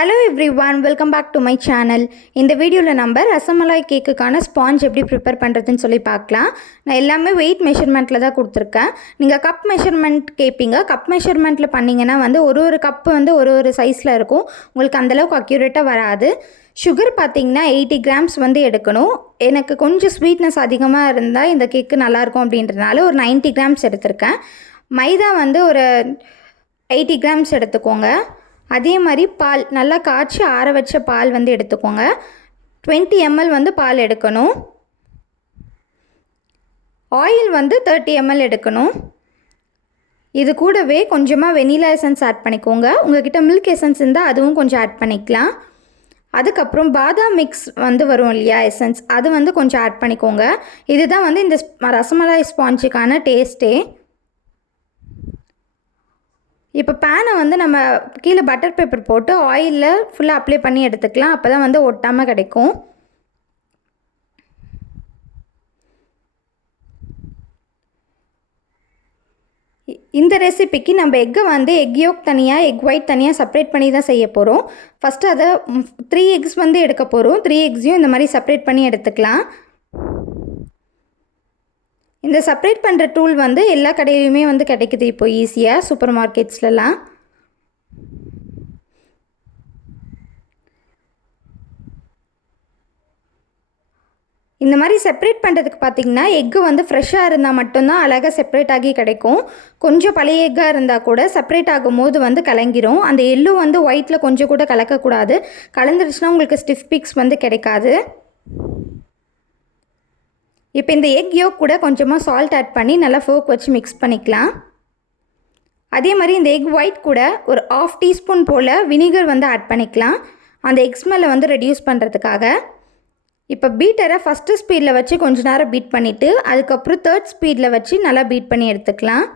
Hello everyone, welcome back to my channel. இந்த வீடியோவில் நம்ம ரசமலாய் கேக்குக்கான ஸ்பாஞ்ச் எப்படி ப்ரிப்பேர் பண்ணுறதுன்னு சொல்லி பார்க்கலாம். நான் எல்லாமே வெயிட் மெஷர்மெண்ட்டில் தான் கொடுத்துருக்கேன். நீங்கள் கப் மெஷர்மெண்ட் கேட்பீங்க. கப் மெஷர்மெண்ட்டில் பண்ணிங்கன்னா ஒரு கப்பு ஒரு சைஸில் இருக்கும். உங்களுக்கு அந்தளவுக்கு அக்யூரேட்டாக வராது. சுகர் பார்த்திங்கன்னா 80 கிராம்ஸ் எடுக்கணும். எனக்கு கொஞ்சம் ஸ்வீட்னஸ் அதிகமாக இருந்தால் இந்த கேக்கு நல்லாயிருக்கும் அப்படின்றதுனால ஒரு 90 கிராம்ஸ் எடுத்திருக்கேன். மைதா ஒரு 80 கிராம்ஸ் எடுத்துக்கோங்க. அதே மாதிரி பால் நல்லா காய்ச்சி ஆற வச்ச பால் எடுத்துக்கோங்க. 20 ml பால் எடுக்கணும். ஆயில் 30 ml எடுக்கணும். இது கூடவே கொஞ்சமாக வெனிலா எசன்ஸ் ஆட் பண்ணிக்கோங்க. உங்கள்கிட்ட மில்க் எசன்ஸ் இருந்தால் அதுவும் கொஞ்சம் ஆட் பண்ணிக்கலாம். அதுக்கப்புறம் பாதாம் மிக்ஸ் வரும் இல்லையா எசன்ஸ், அது கொஞ்சம் ஆட் பண்ணிக்கோங்க. இதுதான் இந்த ரசமலாய் ஸ்பாஞ்சுக்கான டேஸ்ட்டே. இப்போ பேனை நம்ம கீழே பட்டர் பேப்பர் போட்டு ஆயிலில் ஃபுல்லாக அப்ளை பண்ணி எடுத்துக்கலாம். அப்போ தான் ஒட்டாமல் கிடைக்கும். இந்த ரெசிபிக்கு நம்ம எக்கை எக் யோக் தனியாக எக் ஒயிட் தனியாக செப்பரேட் பண்ணி தான் செய்ய போகிறோம். ஃபஸ்ட்டு அதை 3 எக்ஸ் எடுக்க போகிறோம். 3 எக்ஸையும் இந்த மாதிரி செப்பரேட் பண்ணி எடுத்துக்கலாம். இந்த செப்பரேட் பண்ணுற டூல் எல்லா கடையிலையுமே கிடைக்குது இப்போ ஈஸியாக சூப்பர் மார்க்கெட்ஸ்லலாம். இந்த மாதிரி செப்பரேட் பண்ணுறதுக்கு பார்த்திங்கன்னா எக்கு ஃப்ரெஷ்ஷாக இருந்தால் மட்டும்தான் அழகாக செப்பரேட் ஆகி கிடைக்கும். கொஞ்சம் பழைய எக்காக இருந்தால் கூட செப்பரேட் ஆகும்போது கலங்கிரும். அந்த எள்ளு ஒயிட்டில் கொஞ்சம் கூட கலக்கக்கூடாது. கலந்துருச்சுன்னா உங்களுக்கு ஸ்டிஃப் பிக்ஸ் கிடைக்காது. இப்போ இந்த எக் யோக் கூட கொஞ்சமாக சால்ட் ஆட் பண்ணி நல்லா ஃபோக் வச்சு மிக்ஸ் பண்ணிக்கலாம். அதே மாதிரி இந்த எக் ஒயிட் கூட ஒரு 1/2 டீஸ்பூன் போல் வினிகர் ஆட் பண்ணிக்கலாம். அந்த எக் ஸ்மெல்லை ரெடியூஸ் பண்ணுறதுக்காக. இப்போ பீட்டரை ஃபஸ்ட்டு ஸ்பீடில் வச்சு கொஞ்ச நேரம் பீட் பண்ணிவிட்டு அதுக்கப்புறம் 3rd ஸ்பீடில் வச்சு நல்லா பீட் பண்ணி எடுத்துக்கலாம்.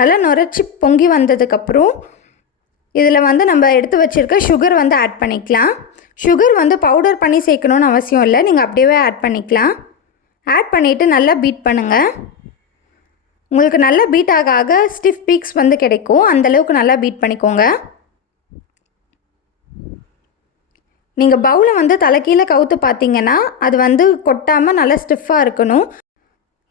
நல்லா நுரைச்சி பொங்கி வந்ததுக்கப்புறம் இதில் நம்ம எடுத்து வச்சுருக்க சுகர் ஆட் பண்ணிக்கலாம். சுகர் பவுடர் பண்ணி சேர்க்கணுன்னு அவசியம் இல்லை. நீங்கள் அப்படியே ஆட் பண்ணிக்கலாம். ஆட் பண்ணிவிட்டு நல்லா பீட் பண்ணுங்கள். உங்களுக்கு நல்லா பீட் ஆக ஆக ஸ்டிஃப் பீக்ஸ் கிடைக்கும். அந்தளவுக்கு நல்லா பீட் பண்ணிக்கோங்க. நீங்கள் பவுலை தலைக்கீழே கவுத்து பார்த்தீங்கன்னா அது கொட்டாமல் நல்லா ஸ்டிஃபாக இருக்கணும்.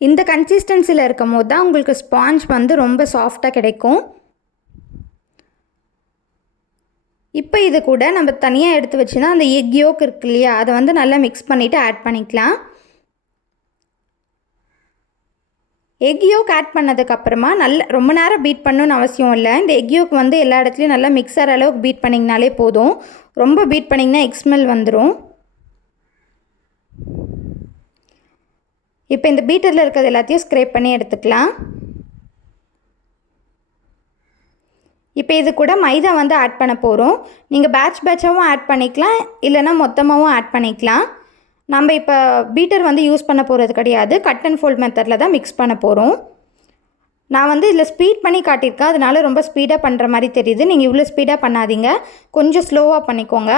இந்த கன்சிஸ்டன்சியில் இருக்கும் போது தான் உங்களுக்கு ஸ்பாஞ்ச் ரொம்ப சாஃப்டாக கிடைக்கும். இப்போ இது கூட நம்ம தனியாக எடுத்து வச்சுன்னா அந்த எக் யோக் இருக்கு இல்லையா, அதை நல்லா மிக்ஸ் பண்ணிவிட்டு ஆட் பண்ணிக்கலாம். எக் யோக் ஆட் பண்ணதுக்கப்புறமா ரொம்ப நேரம் பீட் பண்ணணுன்னு அவசியம் இல்லை. இந்த எக் யோக் எல்லா இடத்துலையும் நல்லா மிக்ஸ் ஆகிற அளவுக்கு பீட் பண்ணிங்கனாலே போதும். ரொம்ப பீட் பண்ணிங்கன்னா எக் ஸ்மெல் வந்துடும். இப்போ இந்த பீட்டரில் இருக்கிறது எல்லாத்தையும் ஸ்க்ரேப் பண்ணி எடுத்துக்கலாம். இப்போ இது கூட மைதா ஆட் பண்ண போகிறோம். நீங்கள் பேட்சாகவும் ஆட் பண்ணிக்கலாம், இல்லைனா மொத்தமாகவும் ஆட் பண்ணிக்கலாம். நம்ம இப்போ பீட்டர் யூஸ் பண்ண போகிறது கிடையாது. கட் அண்ட் ஃபோல்ட் மெத்தடில் தான் மிக்ஸ் பண்ண போகிறோம். நான் இதில் ஸ்பீட் பண்ணி காட்டியிருக்கேன், அதனால் ரொம்ப ஸ்பீடாக பண்ணுற மாதிரி தெரியுது. நீங்கள் இவ்வளோ ஸ்பீடாக பண்ணாதீங்க, கொஞ்சம் ஸ்லோவாக பண்ணிக்கோங்க.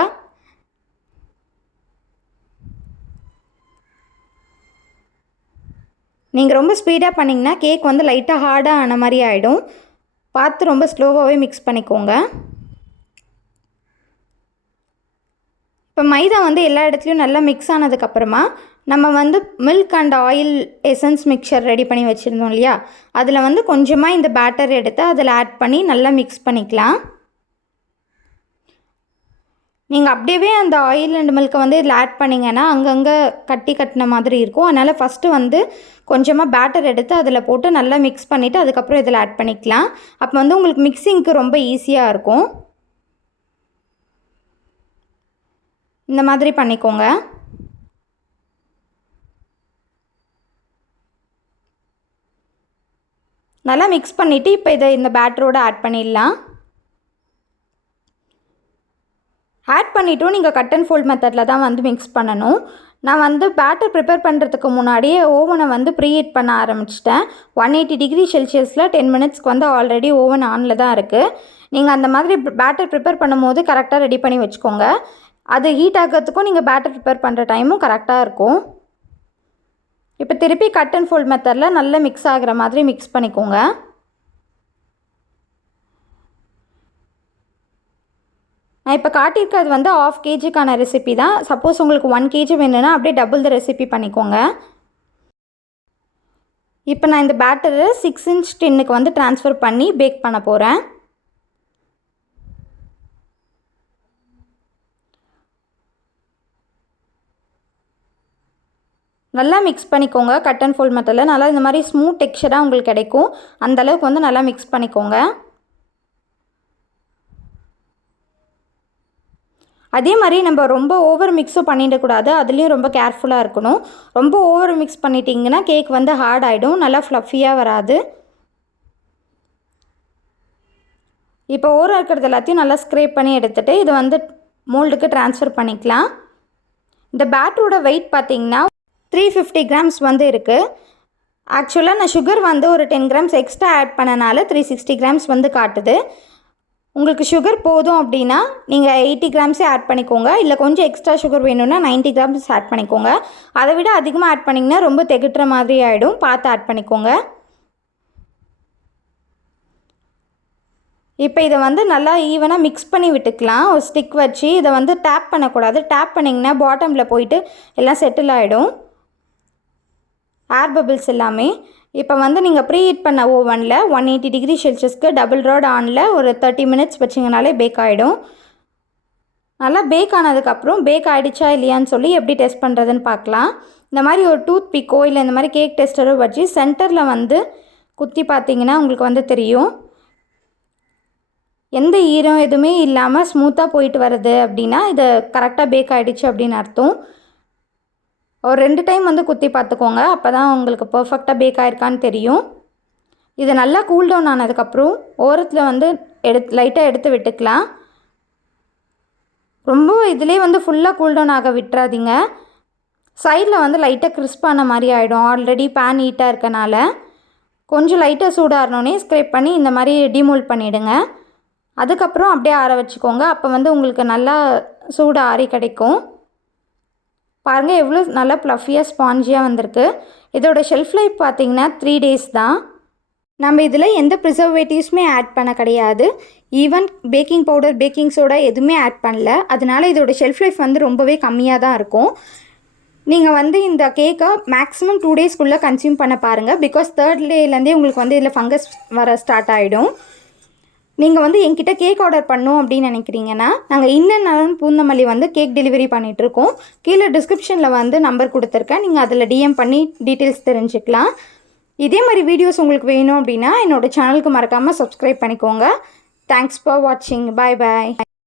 நீங்கள் ரொம்ப ஸ்பீடாக பண்ணிங்கன்னா கேக் லைட்டாக ஹார்டாக ஆன மாதிரி ஆகிடும். பார்த்து ரொம்ப ஸ்லோவாகவே மிக்ஸ் பண்ணிக்கோங்க. இப்போ மைதா எல்லா இடத்துலையும் நல்லா மிக்ஸ் ஆனதுக்கப்புறமா நம்ம milk and oil essence mixer ready பண்ணி வச்சுருந்தோம் இல்லையா, அதில் கொஞ்சமாக இந்த பேட்டர் எடுத்து அதில் ஆட் பண்ணி நல்லா மிக்ஸ் பண்ணிக்கலாம். நீங்கள் அப்படியே அந்த ஆயில் அண்ட் மில்க்கை இதில் ஆட் பண்ணிங்கன்னா அங்கங்கே கட்டின மாதிரி இருக்கும். அதனால் ஃபஸ்ட்டு கொஞ்சமாக பேட்டர் எடுத்து அதில் போட்டு நல்லா மிக்ஸ் பண்ணிவிட்டு அதுக்கப்புறம் இதில் ஆட் பண்ணிக்கலாம். அப்போ உங்களுக்கு மிக்சிங்க்கு ரொம்ப ஈஸியாக இருக்கும். இந்த மாதிரி பண்ணிக்கோங்க. நல்லா மிக்ஸ் பண்ணிவிட்டு இப்போ இதை இந்த பேட்டரோடு ஆட் பண்ணிடலாம். ஆட் பண்ணிவிட்டும் நீங்கள் கட் அண்ட் ஃபோல்ட் மெத்தடில் தான் மிக்ஸ் பண்ணணும். நான் பேட்டர் ப்ரிப்பேர் பண்ணுறதுக்கு முன்னாடியே ஓவனை ப்ரீஹீட் பண்ண ஆரம்பிச்சிட்டேன். 180 டிகிரி செல்சியஸில் 10 மினிட்ஸ்க்கு ஆல்ரெடி ஓவன் ஆனில் தான் இருக்குது. நீங்கள் அந்த மாதிரி பேட்டர் ப்ரிப்பேர் பண்ணும்போது கரெக்டாக ரெடி பண்ணி வச்சுக்கோங்க. அது ஹீட் ஆகிறதுக்கும் நீங்கள் பேட்டர் ப்ரிப்பேர் பண்ணுற டைமும் கரெக்டாக இருக்கும். இப்போ திருப்பி கட் அண்ட் ஃபோல்ட் மெத்தடில் நல்லா மிக்ஸ் ஆகிற மாதிரி மிக்ஸ் பண்ணிக்கோங்க. நான் இப்போ காட்டியிருக்கிறது வந்து 1/2 kgக்கான ரெசிபி தான். சப்போஸ் உங்களுக்கு 1 kg வேணும்னா அப்படியே டபுள் த ரெசிபி பண்ணிக்கோங்க. இப்போ நான் இந்த பேட்டரை 6 inch டின்னுக்கு வந்து ட்ரான்ஸ்ஃபர் பண்ணி பேக் பண்ண போகிறேன். நல்லா மிக்ஸ் பண்ணிக்கோங்க. கட் அண்ட் ஃபோல்ட் மெத்தடில் நல்லா இந்த மாதிரி ஸ்மூத் டெக்ஸ்சராக உங்களுக்கு கிடைக்கும். அந்தளவுக்கு வந்து நல்லா மிக்ஸ் பண்ணிக்கோங்க. அதே மாதிரி நம்ம ரொம்ப ஓவர் மிக்ஸும் பண்ணிடக்கூடாது. அதுலேயும் ரொம்ப கேர்ஃபுல்லாக இருக்கணும். ரொம்ப ஓவர் மிக்ஸ் பண்ணிட்டிங்கன்னா கேக் வந்து ஹார்ட் ஆகிடும், நல்லா ஃப்ளஃபியாக வராது. இப்போ ஓரம் இருக்கிறது எல்லாத்தையும் நல்லா ஸ்க்ரேப் பண்ணி எடுத்துகிட்டு இது வந்து மோல்டுக்கு ட்ரான்ஸ்ஃபர் பண்ணிக்கலாம். இந்த பேட்டரோட வெயிட் பார்த்திங்கன்னா 350 grams வந்து இருக்குது. ஆக்சுவலாக நான் சுகர் வந்து ஒரு 10 grams எக்ஸ்ட்ரா ஆட் பண்ணனால 360 grams வந்து காட்டுது. உங்களுக்கு சுகர் போதும் அப்படின்னா நீங்கள் 80 grams ஆட் பண்ணிக்கோங்க. இல்லை கொஞ்சம் எக்ஸ்ட்ரா சுகர் வேணும்னா 90 grams ஆட் பண்ணிக்கோங்க. அதை விட அதிகமாக ஆட் பண்ணிங்கன்னா ரொம்ப திகட்டுற மாதிரி ஆகிடும், பார்த்து ஆட் பண்ணிக்கோங்க. இப்போ இதை வந்து நல்லா ஈவனாக மிக்ஸ் பண்ணி விட்டுக்கலாம். ஒரு ஸ்டிக் வச்சு இதை வந்து டேப் பண்ணக்கூடாது. டேப் பண்ணிங்கன்னா பாட்டமில் போயிட்டு எல்லாம் செட்டில் ஆகிடும், ஏர் பபிள்ஸ் எல்லாமே. இப்போ வந்து நீங்கள் ப்ரீ ஹீட் பண்ண ஓவனில் 180 degree Celsiusக்கு டபுள் ராட் ஆனில் ஒரு 30 minutes வச்சிங்கனாலே பேக் ஆகிடும். நல்லா பேக் ஆனதுக்கப்புறம் பேக் ஆகிடுச்சா இல்லையான்னு சொல்லி எப்படி டெஸ்ட் பண்ணுறதுன்னு பார்க்கலாம். இந்த மாதிரி ஒரு டூத் பிக்கோ இல்லை இந்த மாதிரி கேக் டெஸ்டரோ வச்சு சென்டரில் வந்து குத்தி பார்த்தீங்கன்னா உங்களுக்கு வந்து தெரியும். எந்த ஈரம் எதுவுமே இல்லாமல் ஸ்மூத்தாக போயிட்டு வருது அப்படின்னா இது கரெக்டாக பேக் ஆகிடுச்சு அப்படின்னு அர்த்தம். ஒரு 2 டைம் வந்து குத்தி பார்த்துக்கோங்க, அப்போ தான் உங்களுக்கு பர்ஃபெக்டாக பேக் ஆகிருக்கான்னு தெரியும். இது நல்லா கூல் டவுன் ஆனதுக்கப்புறம் ஓரத்தில் வந்து லைட்டாக எடுத்து விட்டுக்கலாம். ரொம்ப இதிலே வந்து ஃபுல்லாக கூல் டவுன் ஆக விட்டுறாதீங்க. சைடில் வந்து லைட்டாக கிறிஸ்பான மாதிரி ஆகிடும், ஆல்ரெடி பேன் ஹீட்டாக இருக்கனால. கொஞ்சம் லைட்டாக சூடாகணுன்னே ஸ்க்ரேப் பண்ணி இந்த மாதிரி டிமோல்ட் பண்ணிவிடுங்க. அதுக்கப்புறம் அப்படியே ஆற வச்சுக்கோங்க. அப்போ வந்து உங்களுக்கு நல்லா சூடு ஆறி கிடைக்கும். பாருங்கள் எவ்வளோ நல்லா ப்ளஃபியாக ஸ்பாஞ்சியாக வந்திருக்கு. இதோட ஷெல்ஃப் லைஃப் பார்த்திங்கன்னா 3 days தான். நம்ம இதில் எந்த ப்ரிசர்வேட்டிவ்ஸுமே ஆட் பண்ண கிடையாது. Even baking powder, baking soda எதுவுமே ஆட் பண்ணல. அதனால் இதோட ஷெல்ஃப் லைஃப் வந்து ரொம்பவே கம்மியாக தான் இருக்கும். நீங்கள் வந்து இந்த கேக்கை மேக்ஸிமம் 2 daysக்குள்ளே கன்சியூம் பண்ண பாருங்கள். பிகாஸ் 3rd டேலேருந்தே உங்களுக்கு வந்து இதில் ஃபங்கஸ் வர ஸ்டார்ட் ஆகிடும். நீங்கள் வந்து என்கிட்ட கேக் ஆர்டர் பண்ணோம் அப்படின்னு நினைக்கிறீங்கன்னா நாங்கள் இன்னும் பூந்தமல்லி வந்து கேக் டெலிவரி பண்ணிகிட்ருக்கோம். கீழே டிஸ்கிரிப்ஷனில் வந்து நம்பர் கொடுத்துருக்கேன், நீங்கள் அதில் டிஎம் பண்ணி டீட்டெயில்ஸ் தெரிஞ்சுக்கலாம். இதே மாதிரி வீடியோஸ் உங்களுக்கு வேணும் அப்படின்னா என்னோடய சேனலுக்கு மறக்காமல் சப்ஸ்கிரைப் பண்ணிக்கோங்க. தேங்க்ஸ் ஃபார் வாட்சிங். பாய் பாய்.